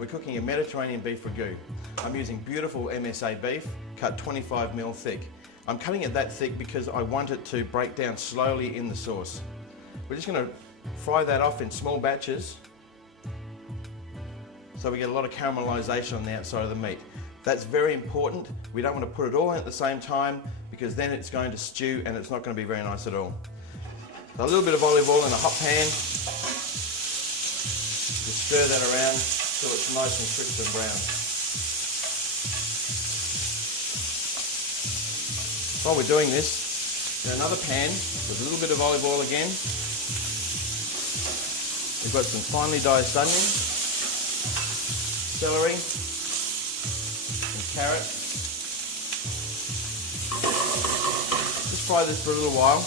We're cooking a Mediterranean beef ragout. I'm using beautiful MSA beef, cut 25mm thick. I'm cutting it that thick because I want it to break down slowly in the sauce. We're just going to fry that off in small batches so we get a lot of caramelisation on the outside of the meat. That's very important. We don't want to put it all in at the same time because then it's going to stew and it's not going to be very nice at all. So a little bit of olive oil in a hot pan. Just stir that around till it's nice and crisp and brown. While we're doing this, in another pan with a little bit of olive oil again, we've got some finely diced onion, celery, some carrot. Just fry this for a little while.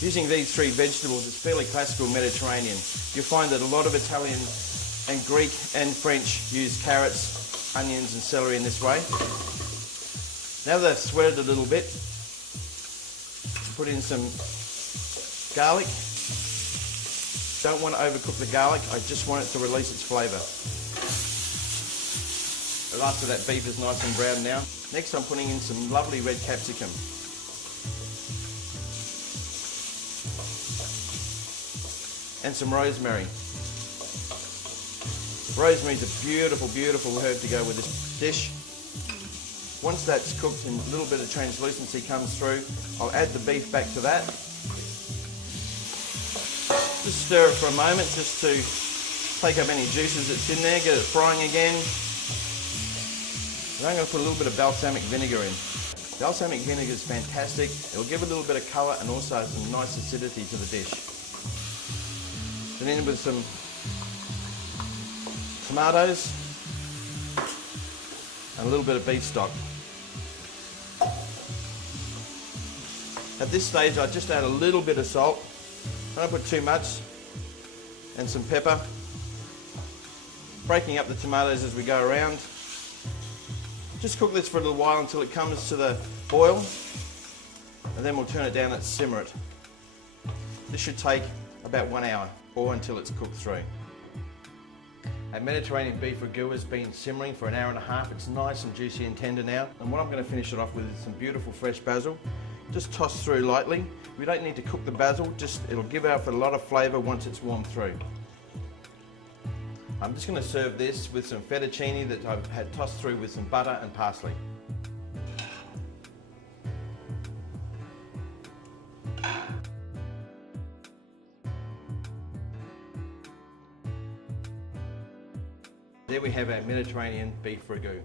Using these three vegetables, it's fairly classical Mediterranean. You'll find that a lot of Italian and Greek and French use carrots, onions and celery in this way. Now they've sweated a little bit, put in some garlic. Don't want to overcook the garlic, I just want it to release its flavour. But after that beef is nice and brown now. Next I'm putting in some lovely red capsicum. And some rosemary. Rosemary is a beautiful, beautiful herb to go with this dish. Once that's cooked and a little bit of translucency comes through, I'll add the beef back to that. Just stir it for a moment just to take up any juices that's in there, get it frying again. And I'm going to put a little bit of balsamic vinegar in. Balsamic vinegar is fantastic. It'll give a little bit of colour and also some nice acidity to the dish. And in with some tomatoes and a little bit of beef stock. At this stage I just add a little bit of salt. I don't put too much, and some pepper. Breaking up the tomatoes as we go around. Just cook this for a little while until it comes to the boil, and then we'll turn it down and simmer it. This should take about 1 hour or until it's cooked through. Our Mediterranean beef ragout has been simmering for 1.5 hours. It's nice and juicy and tender now. And what I'm going to finish it off with is some beautiful fresh basil. Just toss through lightly. We don't need to cook the basil, it'll give out a lot of flavour once it's warmed through. I'm just going to serve this with some fettuccine that I've had tossed through with some butter and parsley. There we have our Mediterranean beef ragout.